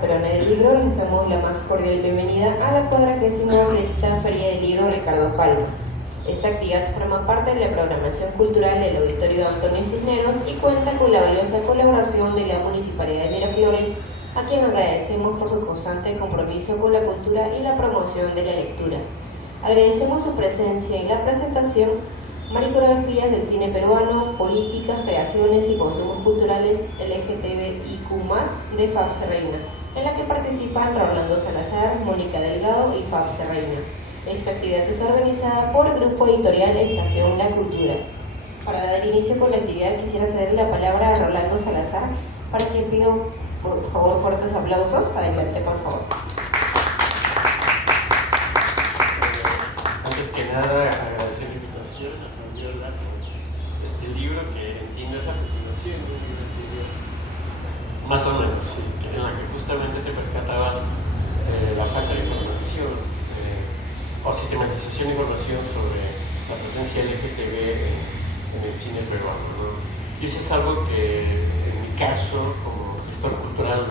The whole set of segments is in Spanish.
Peruana del Libro les damos la más cordial bienvenida a la 46ª Feria del Libro Ricardo Palma. Esta actividad forma parte de la programación cultural del Auditorio Antonio Cisneros y cuenta con la valiosa colaboración de la Municipalidad de Miraflores, a quien agradecemos por su constante compromiso con la cultura y la promoción de la lectura. Agradecemos su presencia en la presentación Maricografías del cine peruano, políticas, creaciones y consumos culturales LGTBIQ+, de Fabse Reina, en la que participan Rolando Salazar, Mónica Delgado y Fabse Reina. Esta actividad es organizada por el Grupo Editorial Estación La Cultura. Para dar inicio con la actividad quisiera cederle la palabra a Rolando Salazar, para quien pido por favor fuertes aplausos. Adelante, por favor. Antes que nada, agradecer la invitación a Fabiola por este libro que entiendo es a continuación, un libro anterior, más o menos, sí, en la que justamente te percatabas de la falta de información o sistematización de información sobre la presencia LGTB en el cine peruano, ¿no? Y eso es algo que en mi caso, como gestor cultural,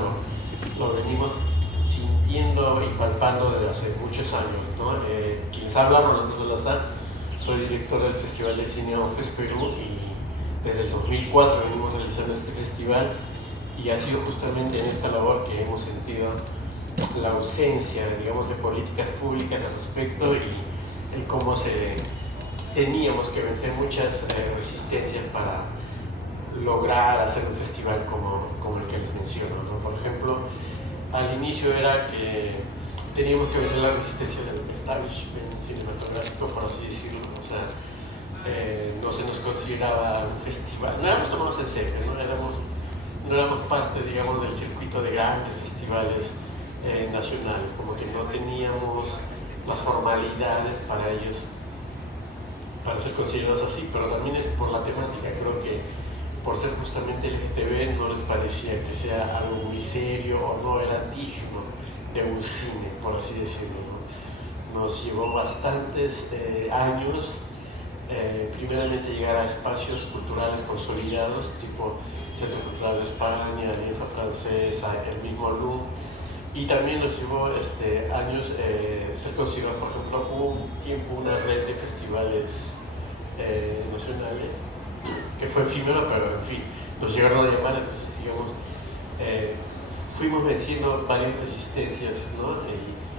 lo venimos sintiendo y palpando desde hace muchos años, ¿no? Quien habla, Rolando Salazar, soy director del Festival de Cine OFES Perú y desde el 2004 venimos realizando este festival, y ha sido justamente en esta labor que hemos sentido la ausencia, digamos, de políticas públicas al respecto y cómo teníamos que vencer muchas resistencias para lograr hacer un festival como el que les menciono, ¿no? Por ejemplo, al inicio era que teníamos que vencer la resistencia del establishment cinematográfico, por así decirlo. O sea, no se nos consideraba un festival, no éramos tomados en serio, no éramos parte, digamos, del circuito de grandes festivales nacionales, como que no teníamos las formalidades para ellos, para ser considerados así, pero también es por la temática. Creo que por ser justamente LGTB no les parecía que sea algo muy serio o no era digno de un cine, por así decirlo, ¿no? Nos llevó bastantes años, primeramente llegar a espacios culturales consolidados, tipo Centro Cultural de España, Alianza Francesa, el mismo LUM, y también nos llevó años ser considerado, por ejemplo, un tiempo una red de festivales nacionales, que fue efímero, pero en fin, nos llegaron a llamar. Entonces, digamos, fuimos venciendo varias resistencias, ¿no?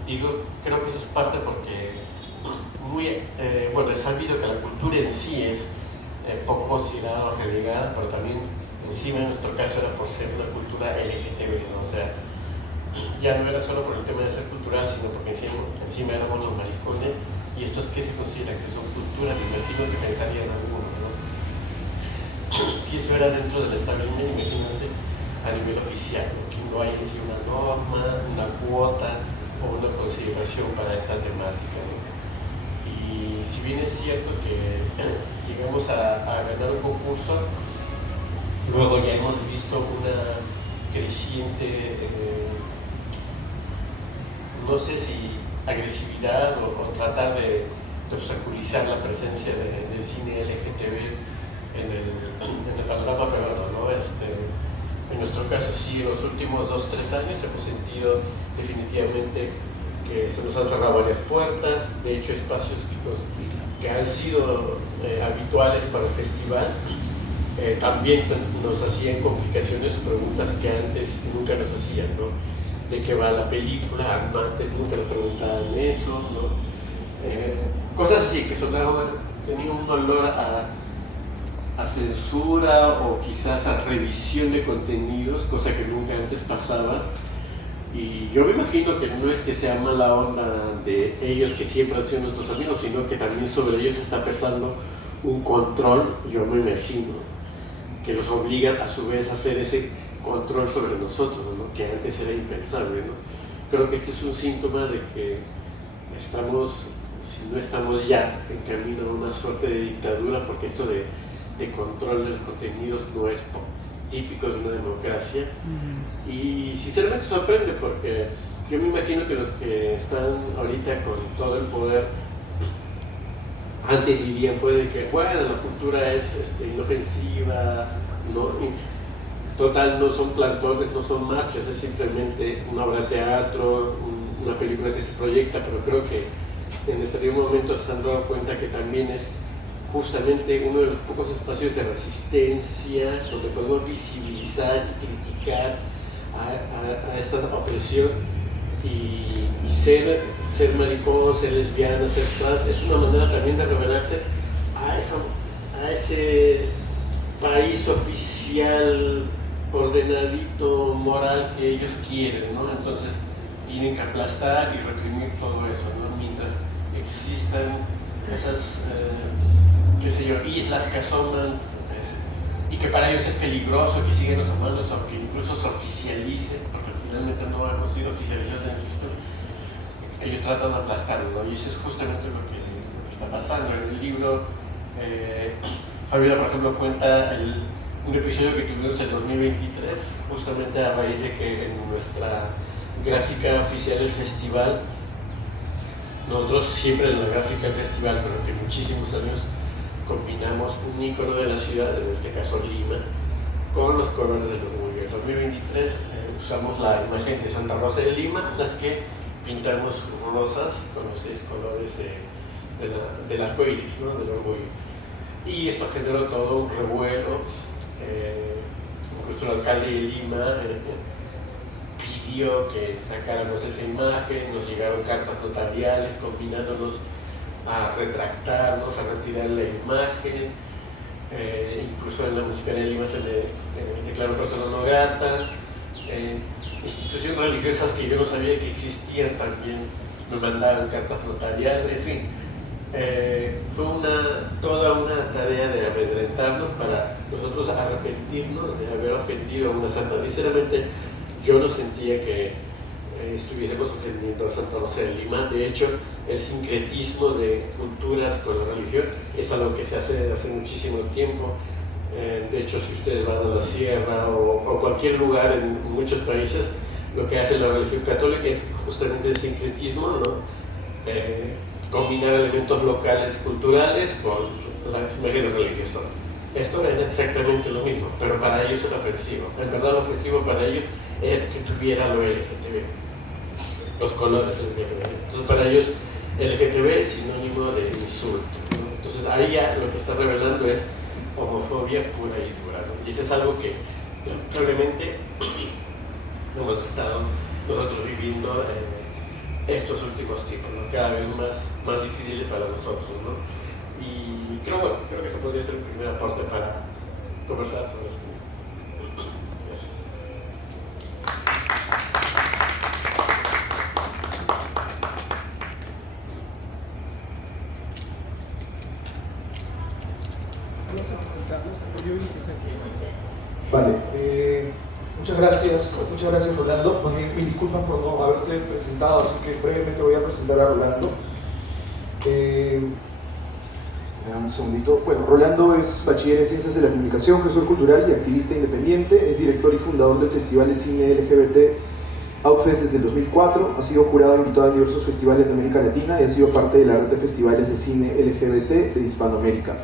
Y digo, creo que eso es parte porque bueno, es sabido que la cultura en sí es poco considerada o relegada, pero también encima en nuestro caso era por ser una cultura LGTB, ¿no? O sea, ya no era solo por el tema de ser cultural, sino porque encima éramos los maricones, y estos que se consideran que son cultura, me imagino que pensarían algunos, ¿no? Si eso era dentro del establishment, imagínense a nivel oficial, ¿no? Que no hay en sí una norma, una cuota o una consideración para esta temática, ¿no? Y si bien es cierto que llegamos a ganar un concurso, luego ya hemos visto una creciente, no sé si agresividad o tratar de obstaculizar la presencia del cine LGTB en el panorama peruano, ¿no? En nuestro caso sí, en los últimos 2-3 años hemos sentido definitivamente que se nos han cerrado varias puertas. De hecho, espacios que han sido habituales para el festival también nos hacían complicaciones o preguntas que antes nunca nos hacían, ¿no? De qué va la película, antes nunca nos preguntaban eso, ¿no? Cosas así que sonaban, tenían un olor a censura o quizás a revisión de contenidos, cosa que nunca antes pasaba. Y yo me imagino que no es que sea mala onda de ellos, que siempre han sido nuestros amigos, sino que también sobre ellos está pesando un control, yo me imagino, que los obliga a su vez a hacer ese control sobre nosotros, ¿no? Que antes era impensable, ¿no? Creo que este es un síntoma de que estamos, si no estamos ya en camino a una suerte de dictadura, porque esto de control de los contenidos no es típico de una democracia. Y sinceramente sorprende, porque yo me imagino que los que están ahorita con todo el poder antes dirían, puede que, bueno, la cultura es inofensiva, ¿no? total no son plantones, no son marchas, es simplemente una obra de teatro, una película que se proyecta, pero creo que en determinado momento se han dado cuenta que también es justamente uno de los pocos espacios de resistencia donde podemos visibilizar y criticar a esta opresión y ser mariposa, ser lesbiana, ser trans, es una manera también de revelarse a ese país oficial, ordenadito, moral que ellos quieren, ¿no? Entonces tienen que aplastar y reprimir todo eso, ¿no? Mientras existan esas, islas que asoman y que para ellos es peligroso que sigan asomándose o que incluso se oficialicen, porque finalmente no hemos sido oficializados en el sistema. Ellos tratan de aplastarlo, ¿no? Y eso es justamente lo que está pasando. En el libro, Fabiola, por ejemplo, cuenta un episodio que tuvimos en 2023, justamente a raíz de que en nuestra gráfica oficial del festival, nosotros siempre en la gráfica del festival durante muchísimos años combinamos un ícono de la ciudad, en este caso Lima, con los colores del orgullo. En 2023 usamos la imagen de Santa Rosa de Lima, las que pintamos rosas con los 6 colores del arco iris, ¿no? Del orgullo. Y esto generó todo un revuelo. Incluso el alcalde de Lima pidió que sacáramos esa imagen, nos llegaron cartas notariales combinándonos a retractarnos, a retirar la imagen. Incluso en la Municipalidad de Lima se le declaró persona non grata. Instituciones religiosas que yo no sabía que existían también me mandaron cartas notariales, en fin. Fue toda una tarea de amedrentarnos para nosotros arrepentirnos de haber ofendido a una santa. Sinceramente, yo no sentía que estuviésemos ofendiendo a Santa Rosa de Lima. De hecho, el sincretismo de culturas con la religión es algo que se hace desde hace muchísimo tiempo. De hecho, si ustedes van a la sierra o cualquier lugar en muchos países, lo que hace la religión católica es justamente el sincretismo, ¿no? Combinar elementos locales, culturales con las imágenes religiosas. Esto era exactamente lo mismo, pero para ellos era ofensivo. En verdad, lo ofensivo para ellos era que tuviera lo LGTB, los colores LGTB. Entonces, para ellos, LGTB es sinónimo de insulto, ¿no? Entonces, ahí ya lo que está revelando es homofobia pura y dura, ¿no? Y eso es algo que probablemente hemos estado nosotros viviendo estos últimos tiempos, ¿no? Cada vez más difíciles para nosotros, ¿no? Y creo que eso podría ser el primer aporte para conversar sobre esto. Gracias. Vamos a presentarnos. Yo Vale, muchas gracias Rolando. Más bien, mil disculpas por no haberte presentado, así que brevemente voy a presentar a Rolando. Un segundito. Bueno, Rolando es bachiller en Ciencias de la Comunicación, gestor cultural y activista independiente. Es director y fundador del Festival de Cine LGBT Outfest desde el 2004. Ha sido jurado invitado a diversos festivales de América Latina y ha sido parte de la red de festivales de cine LGBT de Hispanoamérica.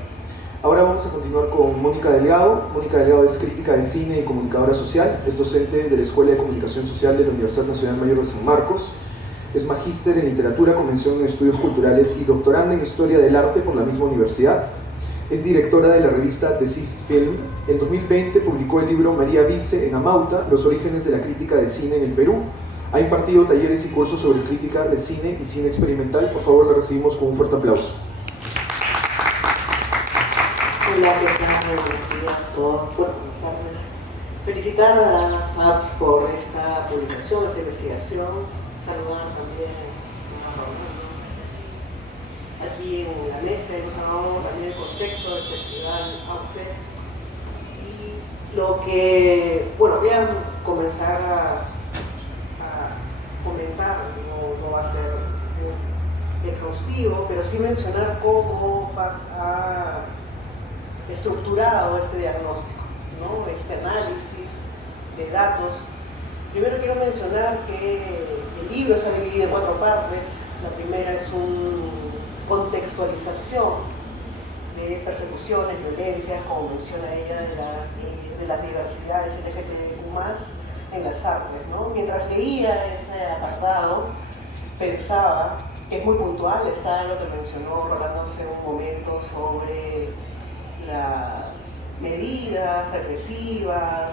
Ahora vamos a continuar con Mónica Delgado. Mónica Delgado es crítica de cine y comunicadora social. Es docente de la Escuela de Comunicación Social de la Universidad Nacional Mayor de San Marcos. Es magíster en literatura, convención en estudios culturales y doctoranda en historia del arte por la misma universidad. Es directora de la revista Desist Film. En 2020 publicó el libro María Vice en Amauta, los orígenes de la crítica de cine en el Perú. Ha impartido talleres y cursos sobre crítica de cine y cine experimental. Por favor, la recibimos con un fuerte aplauso. Hola, ¿qué tal? Buenos días a todos. Bueno, buenas tardes. Felicitar a FAPS por esta publicación, esta investigación. Saludar también a Rolando. Aquí en la mesa hemos hablado también del contexto del festival Outfest. Y lo que, bueno, voy a comenzar a comentar, no va a ser exhaustivo, pero sí mencionar cómo FAPS ha estructurado este diagnóstico, ¿no? Este análisis de datos. Primero quiero mencionar que el libro está dividido en 4 partes. La primera es una contextualización de persecuciones, violencias, como menciona ella, de la de las diversidades LGTBIQ+, en las artes, ¿no? Mientras leía ese apartado, pensaba que es muy puntual, está lo que mencionó Rolando hace un momento sobre las medidas represivas,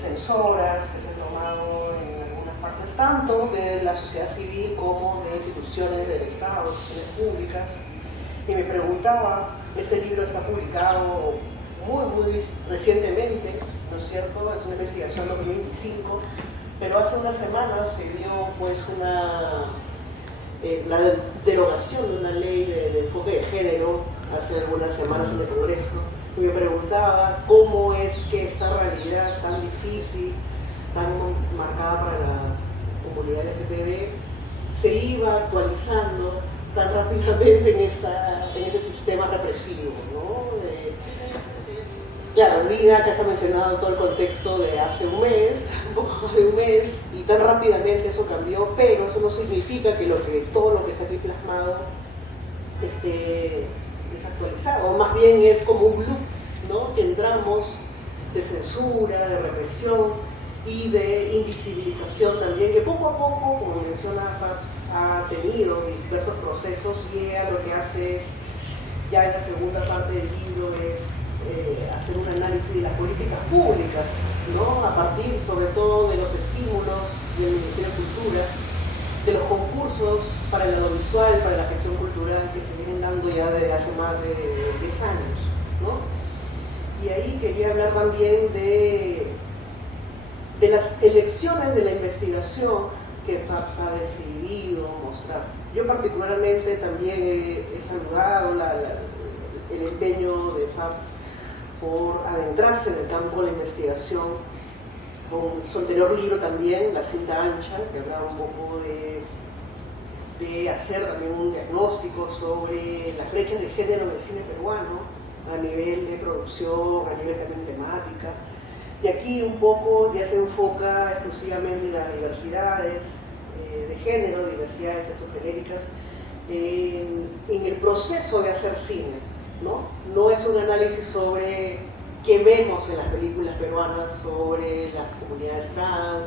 censoras que se han tomado en algunas partes, tanto de la sociedad civil como de instituciones del Estado, instituciones públicas. Y me preguntaba, este libro está publicado muy recientemente, ¿no es cierto? Es una investigación de 2025, pero hace unas semanas se dio pues la derogación de una ley de enfoque de género hace algunas semanas en el Congreso. Y me preguntaba cómo es que esta realidad tan difícil, tan marcada para la comunidad LGTB, se iba actualizando tan rápidamente en ese sistema represivo, ¿no? Claro, Lina ya se ha mencionado todo el contexto de hace un mes, un poco más de un mes, y tan rápidamente eso cambió, pero eso no significa que todo lo que está aquí plasmado esté desactualizado, o más bien es como un loop, ¿no? Que entramos de censura, de represión y de invisibilización también, que poco a poco, como menciona Fabs, ha tenido diversos procesos, y ella lo que hace es, ya en la segunda parte del libro, es hacer un análisis de las políticas públicas, ¿no? A partir sobre todo de los estímulos del Ministerio de Cultura, de los concursos para el audiovisual, para la gestión cultural que se vienen dando ya desde hace más de 10 años, ¿no? Y ahí quería hablar también de las elecciones de la investigación que FAPS ha decidido mostrar. Yo particularmente también he saludado el empeño de FAPS por adentrarse en el campo de la investigación, con su anterior libro también, La cinta ancha, que hablaba un poco de hacer también un diagnóstico sobre las brechas de género en el cine peruano, a nivel de producción, a nivel también de temática. Y aquí un poco ya se enfoca exclusivamente en las diversidades de género, diversidades sexogenéricas, en el proceso de hacer cine, ¿no? No es un análisis sobre qué vemos en las películas peruanas sobre las comunidades trans,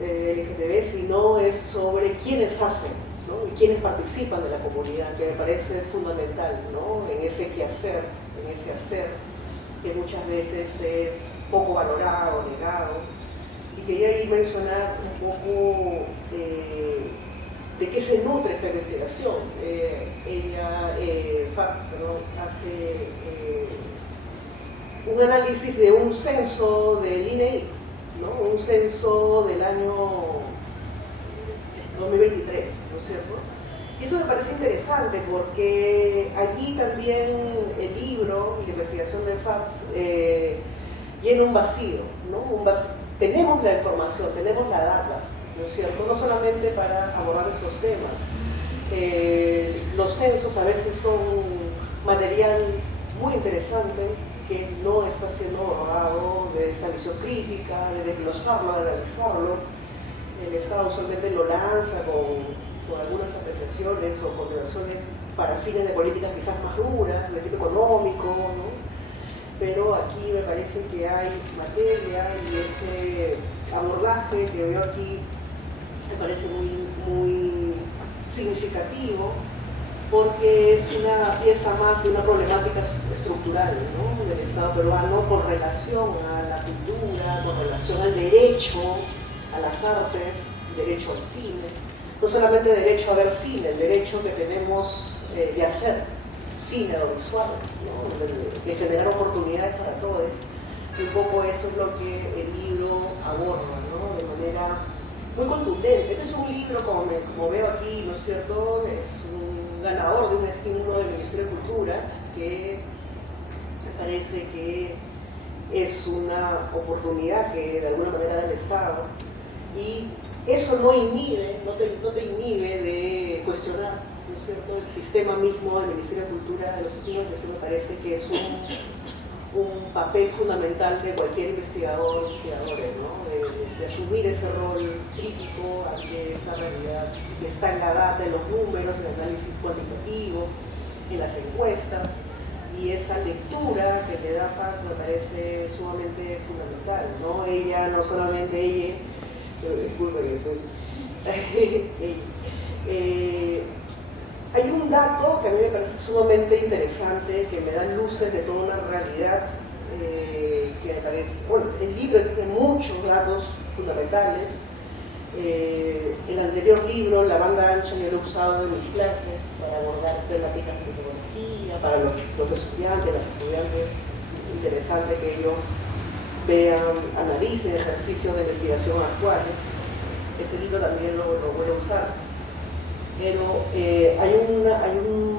LGTB, sino es sobre quiénes hacen, ¿no? Y quiénes participan de la comunidad, que me parece fundamental, ¿no? En ese quehacer, en ese hacer, que muchas veces es poco valorado, negado. Y quería ahí mencionar un poco de qué se nutre esta investigación. Ella hace un análisis de un censo del INEI, ¿no? Un censo del año 2023, ¿no es cierto? Y eso me parece interesante porque allí también el libro y la investigación de FAPS llena un vacío, ¿no? Tenemos la información, tenemos la data, ¿no es cierto? No solamente para abordar esos temas. Los censos a veces son material muy interesante que no está siendo abordado de esa visión crítica, de desglosarlo, de analizarlo. El Estado usualmente lo lanza con algunas apreciaciones o consideraciones para fines de políticas quizás más duras, de tipo económico, ¿no? Pero aquí me parece que hay materia, y ese abordaje que veo aquí me parece muy significativo, porque es una pieza más de una problemática estructural, ¿no? Del Estado peruano con relación a la cultura, con relación al derecho a las artes, derecho al cine, no solamente derecho a ver cine, el derecho que tenemos de hacer cine audiovisual, ¿no? De generar oportunidades para todos. Y un poco eso es lo que el libro aborda, ¿no? De manera muy contundente. Este es un libro, como veo aquí, ¿no es cierto? Es un ganador de un estímulo del Ministerio de Cultura, que me parece que es una oportunidad que de alguna manera da el Estado, y eso no te inhibe de cuestionar, ¿no es cierto?, el sistema mismo del Ministerio de Cultura, de los estudios, que sí me parece que es un papel fundamental de cualquier investigador o investigadora, ¿no? De asumir ese rol crítico ante esta realidad que está en la data, en los números, en el análisis cuantitativo, en las encuestas, y esa lectura que le da paz me parece sumamente fundamental, ¿no? Ella, no solamente ella, pero disculpa que soy hay un dato que a mí me parece sumamente interesante, que me da luces de toda una realidad, que me parece, bueno, el libro tiene muchos datos fundamentales. El anterior libro, La banda ancha, yo lo he usado en mis clases para abordar temáticas de metodología, para los estudiantes, las estudiantes. Es interesante que ellos vean, analicen ejercicios de investigación actuales. Este libro también lo voy a usar. Pero hay un,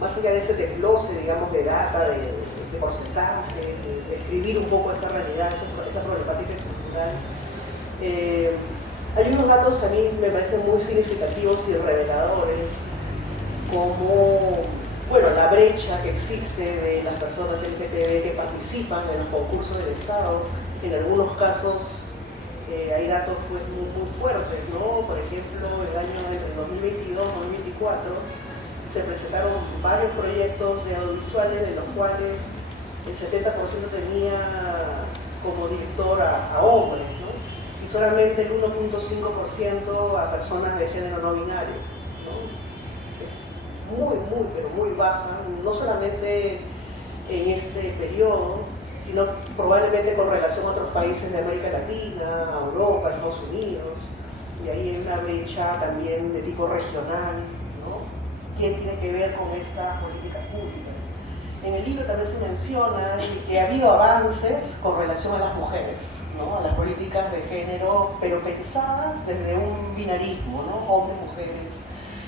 más allá de ese desglose, digamos, de data, de porcentajes, de escribir un poco esa realidad, esa problemática estructural, hay unos datos a mí me parecen muy significativos y reveladores, como, bueno, la brecha que existe de las personas LGTB que participan en los concursos del Estado. En algunos casos hay datos pues, muy fuertes, ¿no? Por ejemplo, el año entre 2022 y 2024 se presentaron varios proyectos de audiovisuales de los cuales el 70% tenía como director a hombres, ¿no? Y solamente el 1.5% a personas de género no binario, ¿no? Es pero muy baja, no solamente en este periodo, sino probablemente con relación a otros países de América Latina, a Europa, a Estados Unidos, y ahí hay una brecha también de tipo regional, ¿no? ¿Qué tiene que ver con estas políticas públicas? En el libro también se menciona que ha habido avances con relación a las mujeres, ¿no? A las políticas de género, pero pensadas desde un binarismo, ¿no? Hombres, mujeres,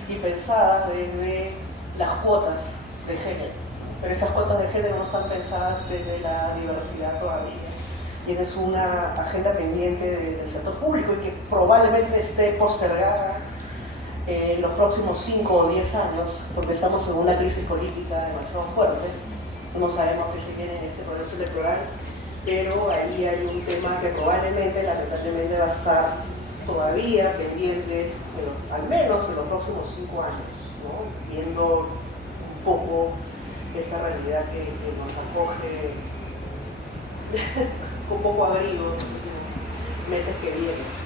y pensadas desde las cuotas de género. Pero esas cuotas de género no están pensadas desde la diversidad todavía. Tienes una agenda pendiente del sector público y que probablemente esté postergada en los próximos 5 o 10 años, porque estamos en una crisis política demasiado fuerte. No sabemos qué se viene en este proceso electoral, pero ahí hay un tema que probablemente, lamentablemente, va a estar todavía pendiente, pero al menos en los próximos 5 años, ¿no? Viendo un poco esta realidad que nos acoge un poco abrigo meses que vienen.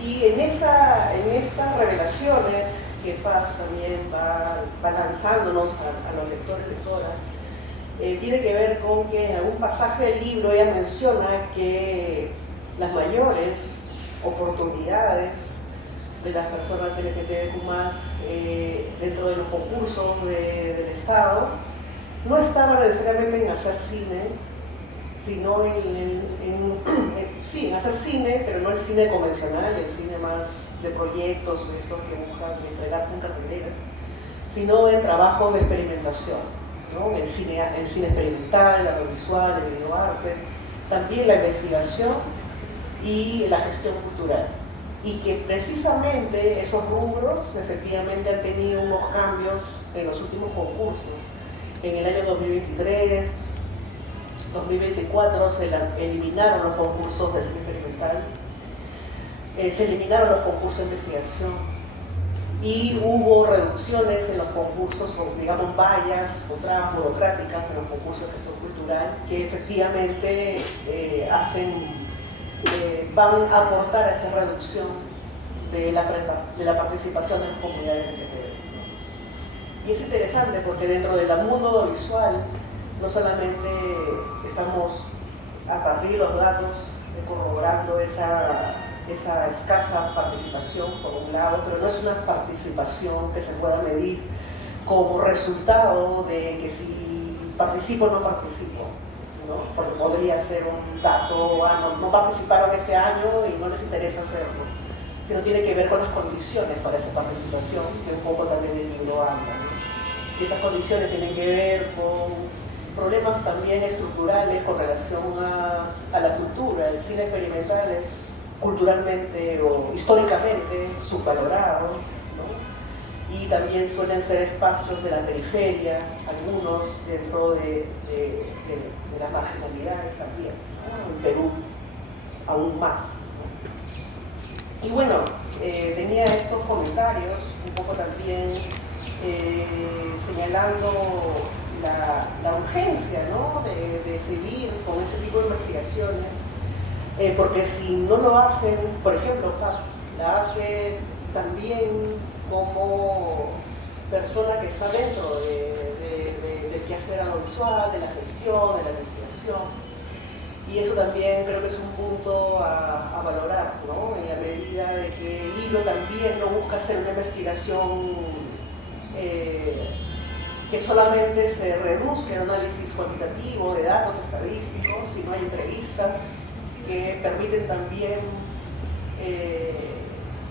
Y en estas revelaciones que Paz también va lanzándonos a los lectores y lectoras, tiene que ver con que en algún pasaje del libro ella menciona que las mayores oportunidades de las personas LGTBQ+, dentro de los concursos del Estado, no estaban necesariamente en hacer cine, sino sí, en hacer cine, pero no el cine convencional, el cine más de proyectos, estos que buscan estrenarse en carteleras, sino en trabajos de experimentación, ¿no? El cine experimental, el audiovisual, el videoarte, también la investigación y la gestión cultural. Y que precisamente esos rubros efectivamente han tenido unos cambios en los últimos concursos. En el año 2023, 2024 se eliminaron los concursos de cine experimental, se eliminaron los concursos de investigación y hubo reducciones en los concursos, digamos vallas o trabas burocráticas en los concursos de gestión cultural que efectivamente van a aportar a esa reducción de la participación de las comunidades LGTB. Y es interesante porque dentro del mundo visual no solamente estamos a partir de los datos corroborando esa escasa participación por un lado, pero no es una participación que se pueda medir como resultado de que si participo o no participo, ¿no? Porque podría ser un dato, no participaron este año y no les interesa hacerlo, sino tiene que ver con las condiciones para esa participación, que un poco también el libro habla. Y estas condiciones tienen que ver con problemas también estructurales con relación a la cultura. El cine experimental es culturalmente o históricamente subvalorado, ¿no? Y también suelen ser espacios de la periferia, algunos dentro de las marginalidades también, ¿no? En Perú aún más, ¿no? Y bueno, tenía estos comentarios un poco también señalando la urgencia, ¿no? de seguir con ese tipo de investigaciones, porque si no lo hacen, por ejemplo, la hace también como persona que está dentro del quehacer audiovisual, de la gestión, de la investigación. Y eso también creo que es un punto a valorar, ¿no? En la medida de que el libro también no busca hacer una investigación que solamente se reduce a un análisis cuantitativo de datos estadísticos, sino hay entrevistas que permiten también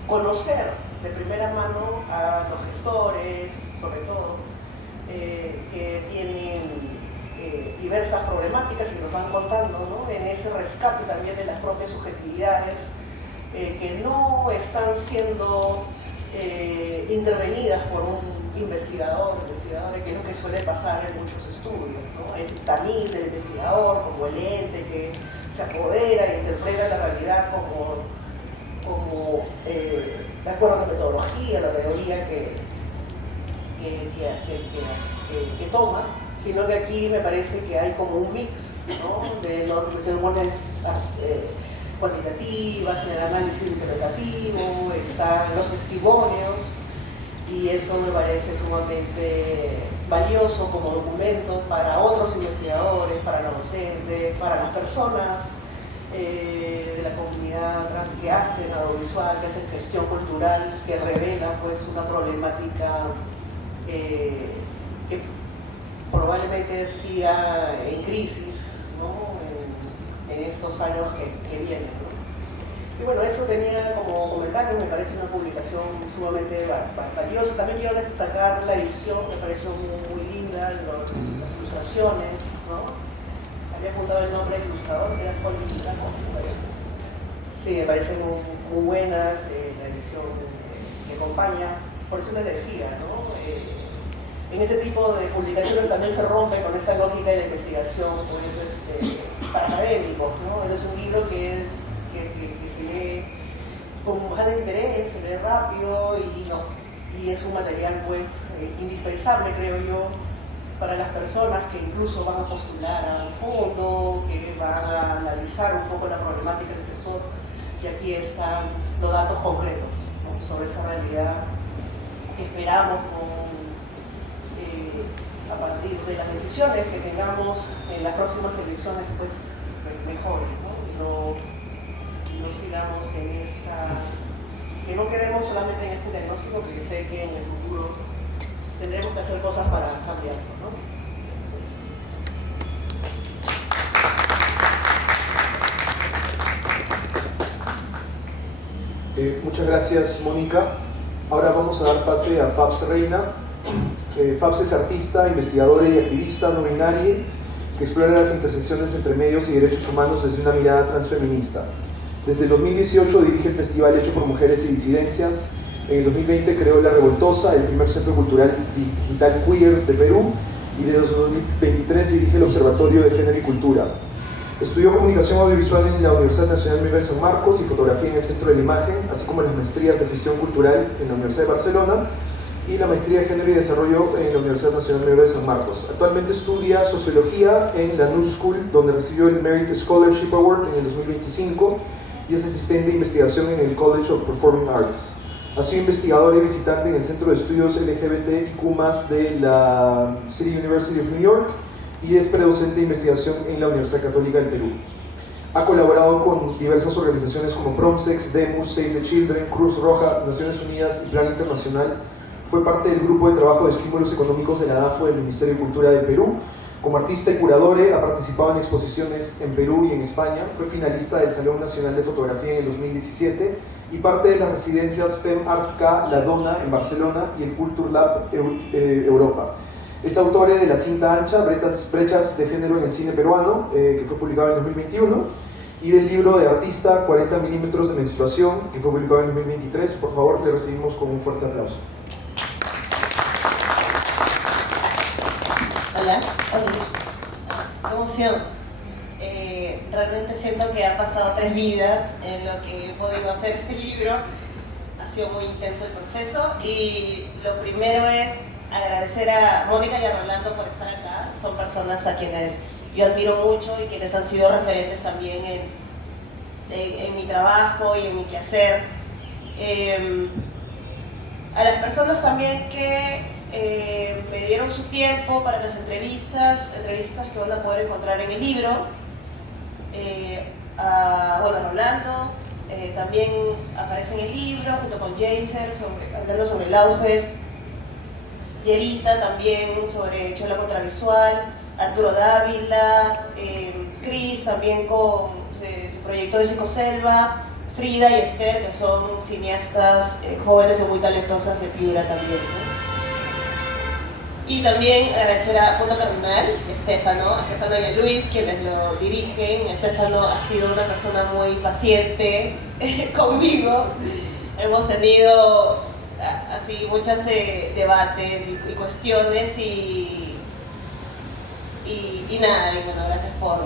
conocer de primera mano a los gestores, sobre todo, que tienen diversas problemáticas y nos van contando, ¿no? En ese rescate también de las propias subjetividades que no están siendo intervenidas por un investigadora, que es lo que suele pasar en muchos estudios, ¿no? Es el tamiz del investigador como el ente que se apodera e interpreta la realidad como de acuerdo a la metodología, la teoría que toma, sino que aquí me parece que hay como un mix, ¿no? De las reflexiones cuantitativas, en el análisis interpretativo, están los testimonios, y eso me parece sumamente valioso como documento para otros investigadores, para los docentes, para las personas de la comunidad trans que hacen audiovisual, que hacen gestión cultural, que revela pues una problemática que probablemente siga en crisis, ¿no? en estos años que vienen, ¿no? Y bueno, eso tenía como comentario, me parece una publicación sumamente valiosa. También quiero destacar la edición, me pareció muy linda, las ilustraciones, ¿no? Había apuntado el nombre del ilustrador, que era Colin Blanco. Sí, me parecen muy buenas, la edición que acompaña. Por eso les decía, ¿no? En ese tipo de publicaciones también se rompe con esa lógica de la investigación, pues, para académicos, ¿no? Es un libro que se lee con bastante interés, se lee rápido y es un material pues indispensable, creo yo, para las personas que incluso van a postular a un fondo, que van a analizar un poco la problemática del sector, y aquí están los datos concretos, ¿no? Sobre esa realidad que esperamos a partir de las decisiones que tengamos en las próximas elecciones pues mejores, ¿no? Y no sigamos en que no quedemos solamente en este diagnóstico, que sé que en el futuro tendremos que hacer cosas para cambiarlo, ¿no? Muchas gracias, Mónica. Ahora vamos a dar pase a Fabs Reina. Fabs es artista, investigadora y activista no binaria que explora las intersecciones entre medios y derechos humanos desde una mirada transfeminista. Desde el 2018 dirige el Festival Hecho por Mujeres y Disidencias. En el 2020 creó La Revoltosa, el primer centro cultural digital queer de Perú, y desde 2023 dirige el Observatorio de Género y Cultura. Estudió Comunicación Audiovisual en la Universidad Nacional Miguel de San Marcos y Fotografía en el Centro de la Imagen, así como las maestrías de Gestión Cultural en la Universidad de Barcelona y la maestría de Género y Desarrollo en la Universidad Nacional Miguel de San Marcos. Actualmente estudia Sociología en la New School, donde recibió el Merit Scholarship Award en el 2025 y es asistente de investigación en el College of Performing Arts. Ha sido investigador y visitante en el Centro de Estudios LGBTIQ+ de la City University of New York y es predocente de investigación en la Universidad Católica del Perú. Ha colaborado con diversas organizaciones como Promsex, Demus, Save the Children, Cruz Roja, Naciones Unidas y Plan Internacional. Fue parte del grupo de trabajo de estímulos económicos de la DAFO del Ministerio de Cultura del Perú. Como artista y curadore ha participado en exposiciones en Perú y en España. Fue finalista del Salón Nacional de Fotografía en el 2017 y parte de las residencias Fem Art K La Dona en Barcelona y el Culture Lab Europa. Es autora de la cinta ancha Brechas de Género en el Cine Peruano, que fue publicado en 2021, y del libro de artista 40 milímetros de menstruación, que fue publicado en 2023. Por favor, le recibimos con un fuerte aplauso. Hola, qué emoción. Realmente siento que ha pasado 3 vidas en lo que he podido hacer este libro. Ha sido muy intenso el proceso y lo primero es agradecer a Mónica y a Rolando por estar acá. Son personas a quienes yo admiro mucho y quienes han sido referentes también en mi trabajo y en mi quehacer. A las personas también que me dieron su tiempo para las entrevistas que van a poder encontrar en el libro. A Rolando, también aparece en el libro junto con Jaser, hablando sobre el Outfest. Yerita también sobre Chola Contravisual, Arturo Dávila, Cris también con su proyecto de Psicoselva, Frida y Esther, que son cineastas jóvenes y muy talentosas de Piura también, ¿no? Y también agradecer a Fondo Cardenal, a Estefano y a Luis, quienes lo dirigen. Estefano ha sido una persona muy paciente conmigo. Hemos tenido así muchos debates y cuestiones y nada, y bueno, gracias por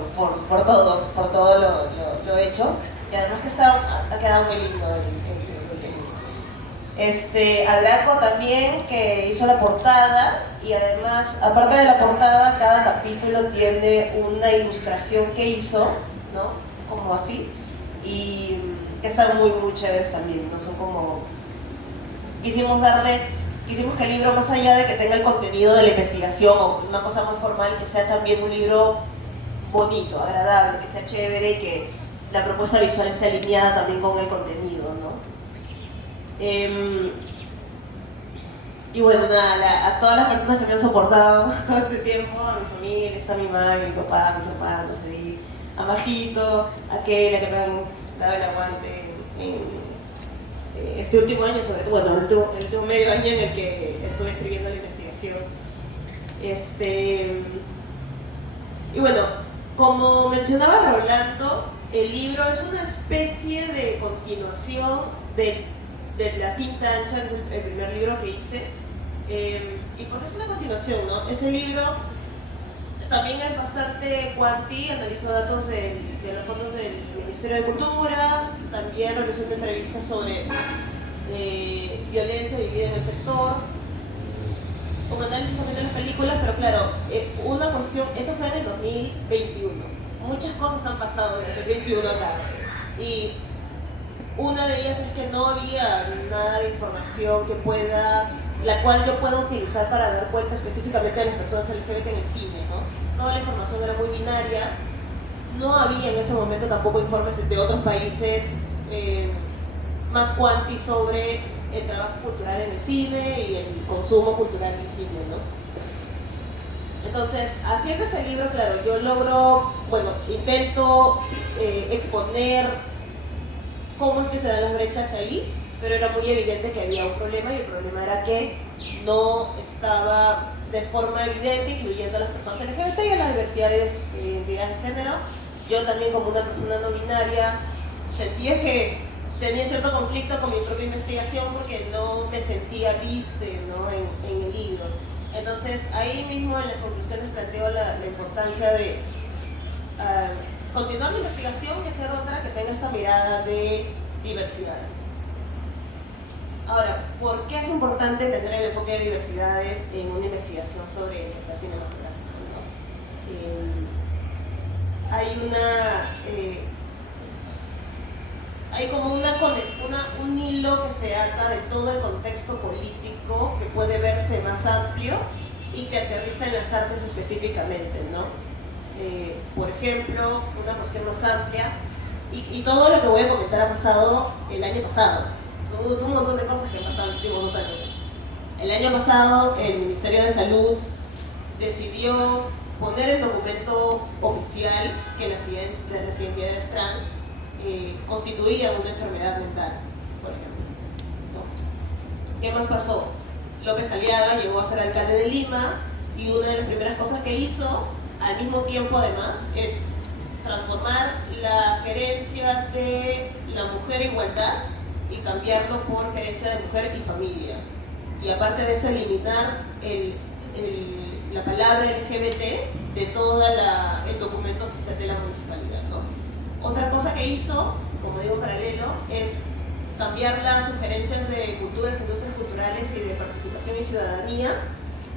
todo lo hecho. Y además que ha quedado muy lindo a Draco también, que hizo la portada, y además, aparte de la portada, cada capítulo tiene una ilustración que hizo, ¿no? Como así, y que están muy chéveres también, ¿no? Son como... Quisimos que el libro, más allá de que tenga el contenido de la investigación o una cosa más formal, que sea también un libro bonito, agradable, que sea chévere y que la propuesta visual esté alineada también con el contenido, ¿no? Y bueno, nada, a todas las personas que me han soportado todo este tiempo, a mi familia, está mi madre, mi papá, mis hermanos, a Majito, a Keila, que me han dado el aguante en este último año, sobre todo, bueno, el último medio año en el que estuve escribiendo la investigación. Y bueno, como mencionaba Rolando, el libro es una especie de continuación de La cinta ancha, que es el primer libro que hice. ¿Y por qué es una continuación, no? Ese libro también es bastante cuanti, analizó datos de los fondos del Ministerio de Cultura, también realizó una entrevista sobre violencia vivida en el sector, un análisis también de las películas, pero claro, una cuestión, eso fue en el 2021. Muchas cosas han pasado desde el 2021 acá. Y una de ellas es que no había nada de información la cual yo pueda utilizar para dar cuenta específicamente de las personas LGBT en el cine, ¿no? Toda la información era muy binaria. No había en ese momento tampoco informes de otros países más cuanti sobre el trabajo cultural en el cine y el consumo cultural del cine, ¿no? Entonces, haciendo ese libro, claro, yo intento exponer cómo es que se dan las brechas ahí, pero era muy evidente que había un problema, y el problema era que no estaba de forma evidente incluyendo a las personas LGBT y a las diversidades de identidades de género. Yo también, como una persona no binaria, sentía que tenía cierto conflicto con mi propia investigación porque no me sentía viste, ¿no? en el libro. Entonces, ahí mismo en las conclusiones planteo la importancia de continuar la investigación y hacer otra que tenga esta mirada de diversidades. Ahora, ¿por qué es importante tener el enfoque de diversidades en una investigación sobre el quehacer cinematográfico, ¿no? Hay como un hilo que se ata de todo el contexto político que puede verse más amplio y que aterriza en las artes específicamente, ¿no? Por ejemplo, una cuestión más amplia, y todo lo que voy a comentar ha pasado el año pasado. Son un montón de cosas que han pasado en los últimos 2 años. El año pasado el Ministerio de Salud decidió poner el documento oficial que las identidades trans constituían una enfermedad mental, por ejemplo, ¿no? ¿Qué más pasó? López Aliaga llegó a ser alcalde de Lima, y una de las primeras cosas que hizo, al mismo tiempo además, es transformar la gerencia de la mujer e igualdad y cambiarlo por gerencia de mujer y familia. Y aparte de eso, eliminar la palabra LGBT de todo el documento oficial de la municipalidad, ¿no? Otra cosa que hizo, como digo, paralelo, es cambiar las sugerencias de culturas, industrias culturales y de participación y ciudadanía,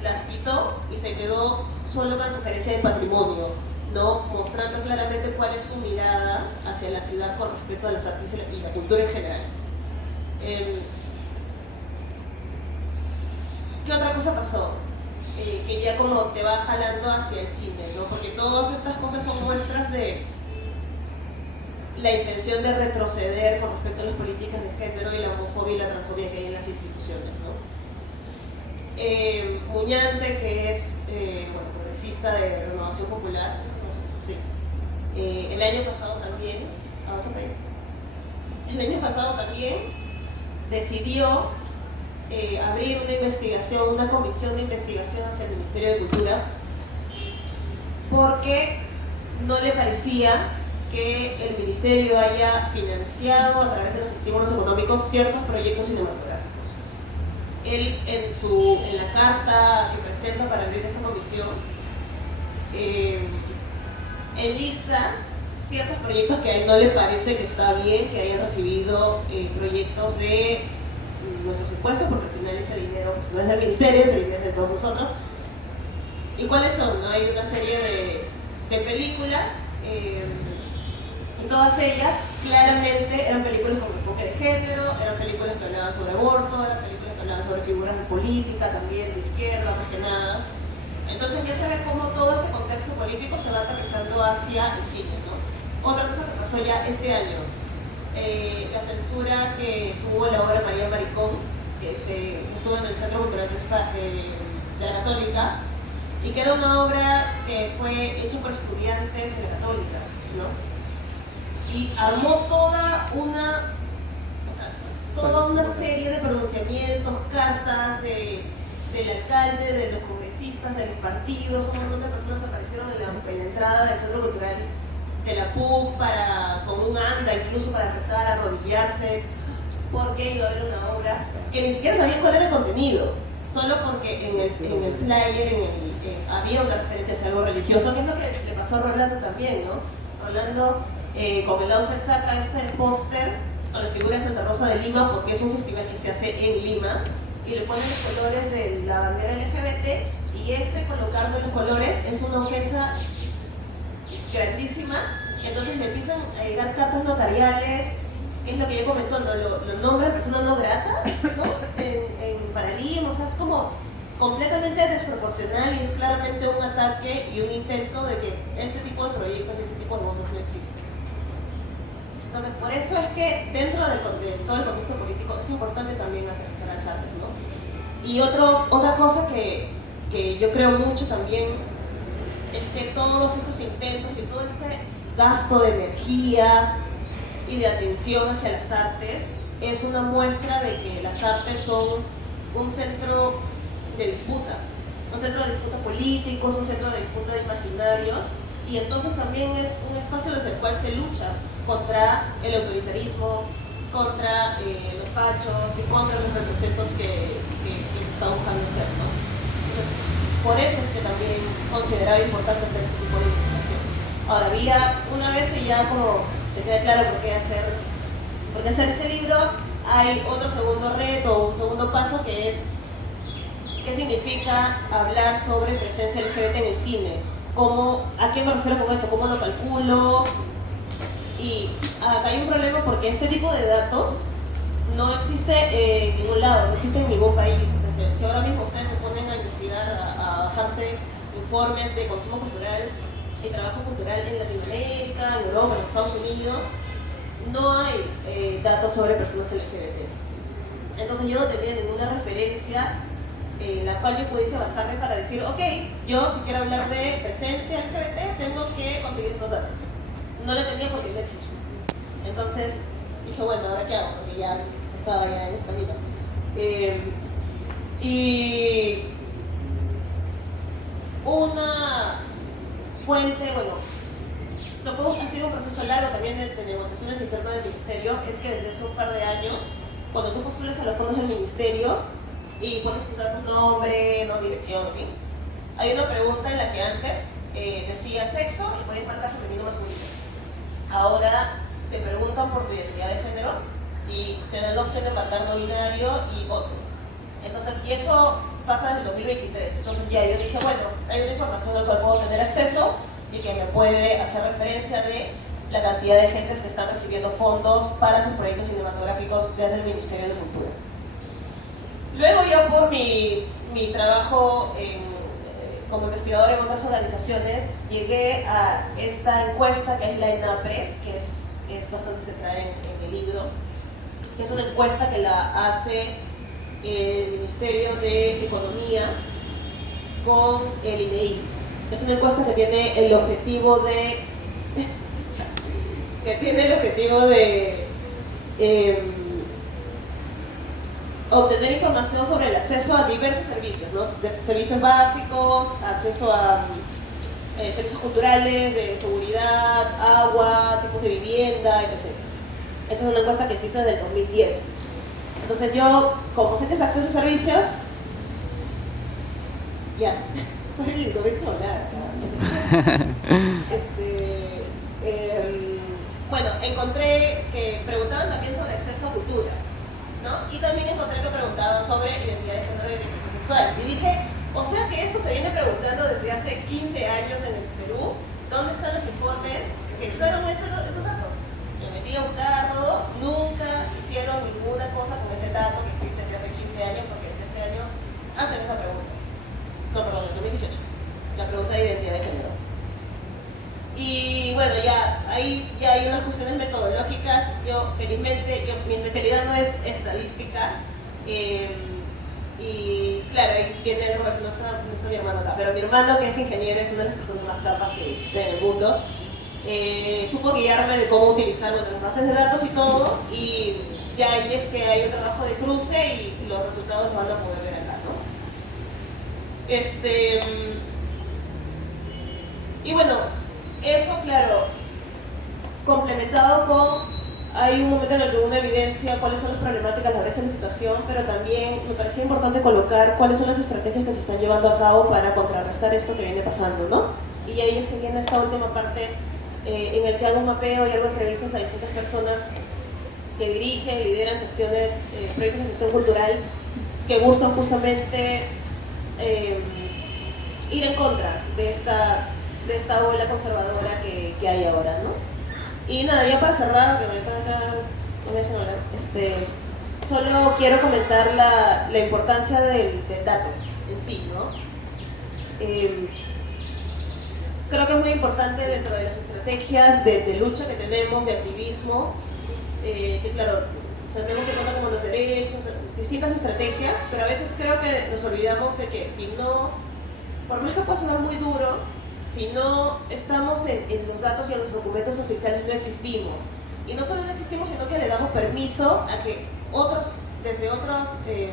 las quitó y se quedó solo con la sugerencia de patrimonio, ¿no? Mostrando claramente cuál es su mirada hacia la ciudad con respecto a las artes y la cultura en general. ¿Qué otra cosa pasó? Que ya como te va jalando hacia el cine, ¿no? Porque todas estas cosas son muestras de la intención de retroceder con respecto a las políticas de género y la homofobia y la transfobia que hay en las instituciones, ¿no? Muñante, que es progresista de Renovación Popular, sí. El año pasado también decidió abrir una investigación, una comisión de investigación hacia el Ministerio de Cultura, porque no le parecía que el Ministerio haya financiado a través de los estímulos económicos ciertos proyectos cinematográficos. Él en la carta que presenta para abrir esta comisión enlista ciertos proyectos que a él no le parece que está bien que hayan recibido proyectos de nuestros impuestos, porque al final ese dinero pues, no es del Ministerio, es el dinero de todos nosotros. ¿Y cuáles son? ¿No? Hay una serie de películas y todas ellas claramente eran películas con enfoque de género, eran películas que hablaban sobre aborto, eran películas que hablaban sobre figuras de política también, de izquierda, más que nada. Entonces ya se ve cómo todo ese contexto político se va aterrizando hacia el cine, ¿no? Otra cosa que pasó ya este año, la censura que tuvo la obra María Maricón, que estuvo en el Centro Cultural de la Católica, y que era una obra que fue hecha por estudiantes de la Católica, ¿no? Y armó toda una serie de pronunciamientos, cartas del alcalde, de los congresistas, de los partidos. Un montón de personas aparecieron en la entrada del Centro Cultural de la PUC con un anda, incluso para rezar, arrodillarse, porque iba a haber una obra que ni siquiera sabían cuál era el contenido, solo porque en el flyer había una referencia hacia algo religioso, que es lo que le pasó a Rolando también, ¿no? Rolando con el outfit saca este póster con la figura de Santa Rosa de Lima, porque es un festival que se hace en Lima, y le ponen los colores de la bandera LGBT, y colocarlo los colores es una ofensa grandísima. Entonces me empiezan a llegar cartas notariales, que es lo que yo comentó, ¿no? Lo nombran persona no grata, ¿no? Para Lima, o sea, es como completamente desproporcional y es claramente un ataque y un intento de que este tipo de proyectos y este tipo de voces no existen. Entonces, por eso es que dentro de todo el contexto político es importante también aterrizar las artes, ¿no? Y otra cosa que yo creo mucho también es que todos estos intentos y todo este gasto de energía y de atención hacia las artes es una muestra de que las artes son un centro de disputa, un centro de disputa políticos, un centro de disputa de imaginarios, y entonces también es un espacio desde el cual se lucha contra el autoritarismo, contra los fachos y contra los retrocesos que se está buscando hacer, ¿no? Entonces, por eso es que también consideraba importante hacer este tipo de investigación. Ahora, una vez que ya como se queda claro por qué hacer este libro, hay otro segundo reto, un segundo paso, que es qué significa hablar sobre presencia LGBT en el cine. ¿A qué me refiero con eso? ¿Cómo lo calculo? Y acá hay un problema porque este tipo de datos no existe en ningún lado, no existe en ningún país. O sea, si ahora mismo ustedes se ponen a investigar, a bajarse informes de consumo cultural y trabajo cultural en Latinoamérica, en Europa, en Estados Unidos, no hay datos sobre personas LGBT. Entonces yo no tenía ninguna referencia en la cual yo pudiese basarme para decir, ok, yo si quiero hablar de presencia LGBT tengo que conseguir estos datos. No lo tenía porque no existe. Entonces dije, bueno, ¿ahora qué hago? Porque ya estaba en ese camino. Y una fuente, ha sido un proceso largo también de negociaciones internas del ministerio, es que desde hace un par de años, cuando tú postulas a los fondos del ministerio y pones tu nombre, no dirección, en fin, hay una pregunta en la que antes decía sexo y podías marcar femenino o masculino. Ahora te preguntan por tu identidad de género y te dan la opción de marcar no binario y otro. Entonces, y eso pasa desde el 2023. Entonces ya yo dije, bueno, hay una información a la cual puedo tener acceso y que me puede hacer referencia de la cantidad de gentes que están recibiendo fondos para sus proyectos cinematográficos desde el Ministerio de Cultura. Luego ya por mi trabajo como investigadora en otras organizaciones, llegué a esta encuesta que es la ENAPRES, que es bastante central en el libro, que es una encuesta que la hace el Ministerio de Economía con el INEI. Es una encuesta que tiene el objetivo de obtener información sobre el acceso a diversos servicios, ¿no? Servicios básicos, acceso a servicios culturales, de seguridad, agua, tipos de vivienda, etc. Esa es una encuesta que se hizo desde el 2010. Entonces yo, como sé que es acceso a servicios, ya, no me dejo hablar, bueno, encontré que preguntaban también sobre acceso a cultura, ¿no? Y también encontré que preguntaban sobre identidad de género y orientación sexual. Y dije, o sea que esto se viene preguntando desde hace 15 años en el Perú. ¿Dónde están los informes que usaron esos datos? Me metí a buscar todo, nunca hicieron ninguna cosa con ese dato que existe desde hace 15 años, porque desde hace años hacen esa pregunta. No, perdón, en 2018. La pregunta de identidad de género. Y bueno, ya hay unas cuestiones metodológicas. Yo, felizmente, mi especialidad no es estadística. Y claro, ahí viene no está mi hermano acá, pero mi hermano, que es ingeniero, es una de las personas más capas que existen en el mundo. Supo guiarme de cómo utilizar las bases de datos y todo, y ya ahí es que hay un trabajo de cruce y los resultados los van a poder ver acá, ¿no? Y bueno, eso, claro, complementado con, hay un momento en el que uno evidencia cuáles son las problemáticas, la brecha de situación, pero también me parecía importante colocar cuáles son las estrategias que se están llevando a cabo para contrarrestar esto que viene pasando, ¿no? Y ahí es que viene esta última parte en el que hago un mapeo y hago entrevistas a distintas personas que dirigen, lideran gestiones, proyectos de gestión cultural que buscan justamente ir en contra de esta ola conservadora que hay ahora, ¿no? Y nada, ya para cerrar, solo quiero comentar la importancia del dato en sí, ¿no? Creo que es muy importante dentro de las estrategias de lucha que tenemos, de activismo, que claro, tenemos en cuenta como los derechos, distintas estrategias, pero a veces creo que nos olvidamos de que si no, por más que pueda sonar muy duro, si no estamos en los datos y en los documentos oficiales, no existimos. Y no solo no existimos, sino que le damos permiso a que otros, desde otras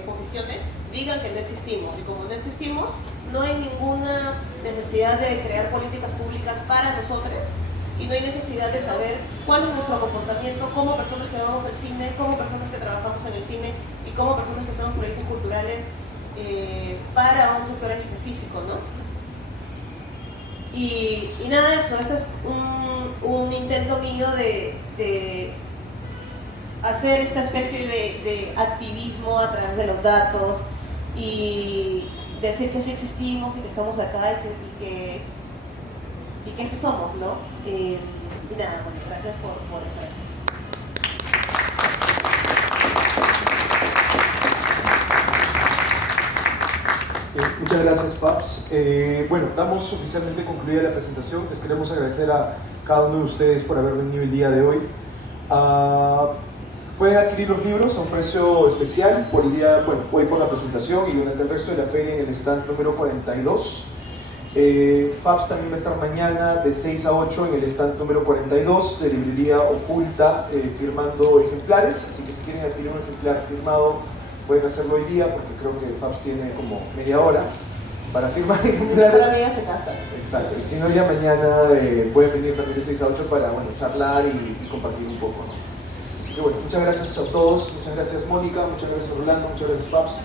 posiciones, digan que no existimos. Y como no existimos, no hay ninguna necesidad de crear políticas públicas para nosotros, y no hay necesidad de saber cuál es nuestro comportamiento como personas que vamos al cine, como personas que trabajamos en el cine y como personas que hacemos proyectos culturales para un sector en específico, ¿no? Y nada de eso, esto es un intento mío de hacer esta especie de activismo a través de los datos y decir que sí existimos y que estamos acá y que eso somos, ¿no? Y nada, bueno, gracias por estar aquí. Muchas gracias, Paps. Bueno, damos oficialmente concluida la presentación. Les queremos agradecer a cada uno de ustedes por haber venido el día de hoy. Pueden adquirir los libros a un precio especial por el día, bueno, hoy por la presentación y durante el resto de la feria en el stand número 42. Paps también va a estar mañana de 6 a 8 en el stand número 42 de Librería Oculta firmando ejemplares, así que si quieren adquirir un ejemplar firmado pueden hacerlo hoy día, porque creo que Paps tiene como media hora para firmar ejemplares. Para ella se casa. Exacto, y si no, ya mañana pueden venir también de 6 a 8 para, bueno, charlar y compartir un poco, ¿no? Así que bueno, muchas gracias a todos, muchas gracias Mónica, muchas gracias Rolando, muchas gracias Paps.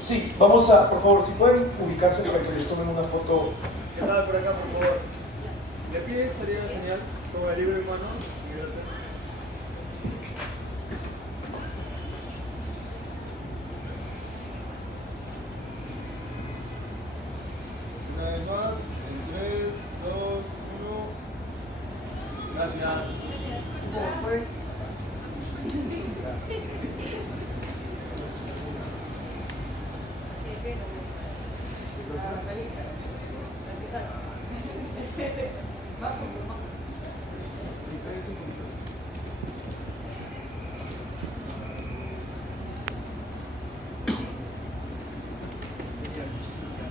Sí, vamos a, por favor, si pueden ubicarse para que les tomen una foto. ¿Qué tal por acá, por favor? De pie estaría genial, con el libro en mano. Gracias. Vertical.